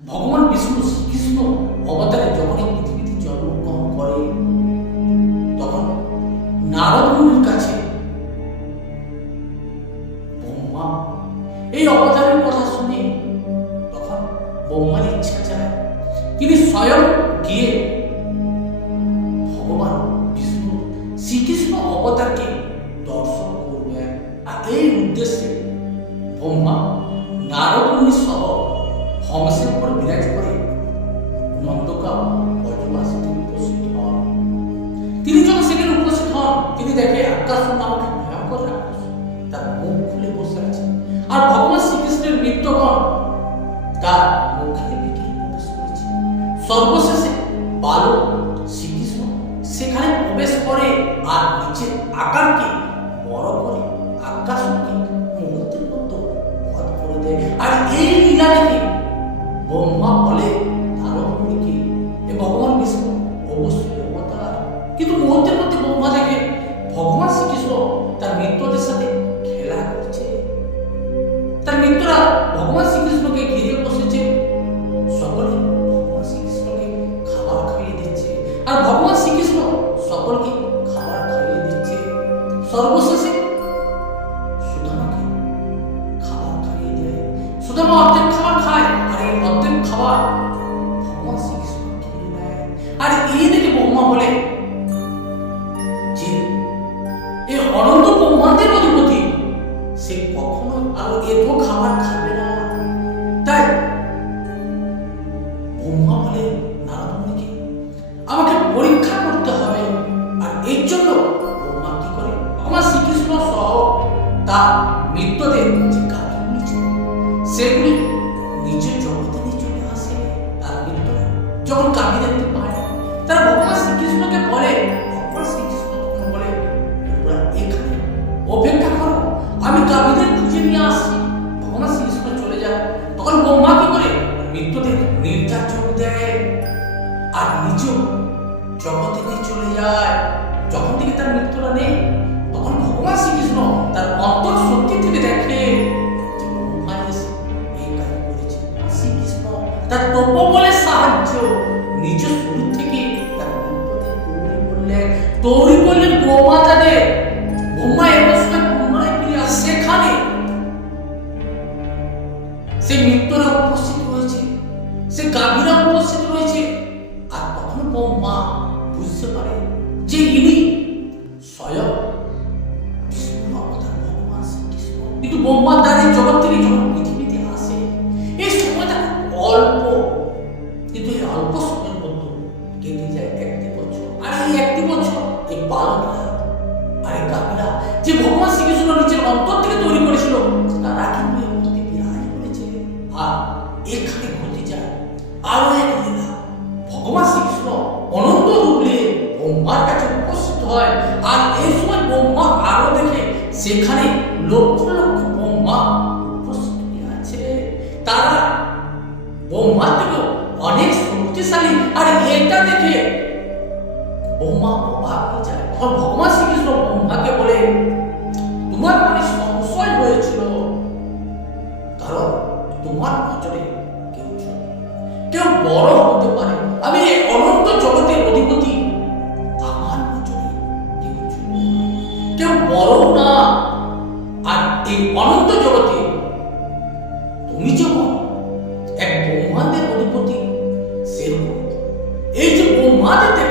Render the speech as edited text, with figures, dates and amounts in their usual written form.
ভগবান বিষ্ণু শ্রীকৃষ্ণ অবতারে যখন এই পৃথিবীতে জন্মগ্রহণ করে তখন নারদ মুনির কাছে ব্রহ্মা এই অবতারের কথা শুনে তখন ব্রহ্মার ইচ্ছা চায় তিনি স্বয়ং গিয়ে ভগবান বিষ্ণু শ্রীকৃষ্ণ অবতারকে দর্শন করবেন। আর এই উদ্দেশ্যে ব্রহ্মা নারদ মুনি সহ হংসের উপর বিরাজ করে নন্দগাঁও ব্রজবাসীতে উপস্থিত হন। তিনি যখন সেখানে উপস্থিত হন তিনি দেখে আকাশুর নামক ভয়ঙ্কর রাক্ষস তার মুখ খুলে বসে আছে আর ভগবান শ্রীকৃষ্ণের মিত্রগণ তার মুখে ভিতরে প্রবেশ করেছে। সর্বশেষে বালক শ্রীকৃষ্ণ সেখানে প্রবেশ করে আর নিজের আকারকে বড় করে আকাশকে মুহূর্তের মতো বধ করে দেয়। আর এই লীলা দেখে ব্রহ্মা বলে নারদ মুনিকে এ ভগবান বিষ্ণু অবশ্যই অবতার, কিন্তু মুহূর্তের মধ্যে ব্রহ্মা দেখে ভগবান শ্রীকৃষ্ণ তার মিত্রদের সাথে খেলা করছে। তার মিত্ররা ভগবান শ্রীকৃষ্ণকে ঘিরে বসেছে, সকলে ভগবান শ্রীকৃষ্ণকে খাবার খাইয়ে দিচ্ছে আর ভগবান শ্রীকৃষ্ণ সকলকে খাবার খাইয়ে দিচ্ছে। সর্বশেষে সুদামাকে খাবার খাইয়ে দেয়। সুদামা অর্ধেক খাবার খায় আর এই অর্ধেক খাবার ভগবান শ্রীকৃষ্ণ খেয়ে নেয়। আর এই দেখে ব্রহ্মা বলে যে এই অনন্ত ব্রহ্মাণ্ডের অধিপতি সে কখনো আর এত খাবার খাবে না। তাই ব্রহ্মা বলে নারদ মুনিকে আমাকে পরীক্ষা করতে হবে। আর এর জন্য ব্রহ্মা কি করে ভগবান শ্রীকৃষ্ণ সহ তার মিত্রদের যে গাভীগুলি ছিল সেগুলি নিজের জগতে নিয়ে চলে আসে। তার মিত্ররা যখন গাভী দেখতে পায় তারা ভগবান শ্রীকৃষ্ণকে বলে, ভগবান শ্রীকৃষ্ণ তখন বলে তোমরা এখানে অপেক্ষা করো, আমি গাভীদের খুঁজে নিয়ে আসছি। ভগবান শ্রীকৃষ্ণ চলে যায়। তখন ব্রহ্মা কি করে মিত্রদের নির্যাতন দেয় আর নিজেও জগতে নিয়ে চলে যায়। যখন থেকে তার মিত্ররা নেই তখন ভগবান শ্রীকৃষ্ণ তার অন্তর শক্তি থেকে দেখে যে ব্রহ্মা এসে এই কাজ করেছে। শ্রীকৃষ্ণ তার তপোবলের সাহায্য নিজ শরীর থেকে তার মিত্রদের তৈরি করলেন গোমাতাদের। ব্রহ্মা এমন সময় পুনরায় ফিরে আসে, সেখানে সে মিত্ররা উপস্থিত রয়েছে, সে গাভীরা উপস্থিত রয়েছে। আর তখন ব্রহ্মা বুঝতে পারে যে ইনি স্বয়ং বিষ্ণু অবতার ভগবান শ্রীকৃষ্ণ। কিন্তু ব্রহ্মার দ্বারা জগৎ থেকে যখন পৃথিবীতে আসে এই সময়টা অল্প, কিন্তু এই অল্প সময়ের মধ্যে কেটে যায় 1 বছর। আর এই 1 বছর এই বালকরা আর এই গাভীরা যে ভগবান শ্রীকৃষ্ণ নিজের অন্তর থেকে তৈরি করেছিল তারা কিন্তু এর মধ্যে বিরাজ করেছে। আর এখানে ঘটে যায় আরো এক লীলা। ভগবান শ্রীকৃষ্ণ অনন্ত রূপ নিয়ে ব্রহ্মার কাছে উপস্থিত হয়। আর এই সময় ব্রহ্মা আরো দেখে সেখানে লক্ষ লক্ষ ব্রহ্মা উপস্থিত আছে। তারা ব্রহ্মার থেকে অনেক শক্তিশালী। আর এটা দেখে ব্রহ্মা অবাক হয়ে যায়। তখন ভগবান শ্রীকৃষ্ণ ব্রহ্মাকে বলে তোমার মনে সংশয় হয়েছিল, কারণ তোমার নজরে কেউ ছোট কেউ বড় হতে পারে। আমি এই অনন্ত জগতের অধিপতি, আমার নজরে কেউ ছোট কেউ বড় না। আর এই অনন্ত জগতে তুমি যেমন এক ব্রহ্মাণ্ডের অধিপতি সেরকম এই যে ব্রহ্মাণ্ডের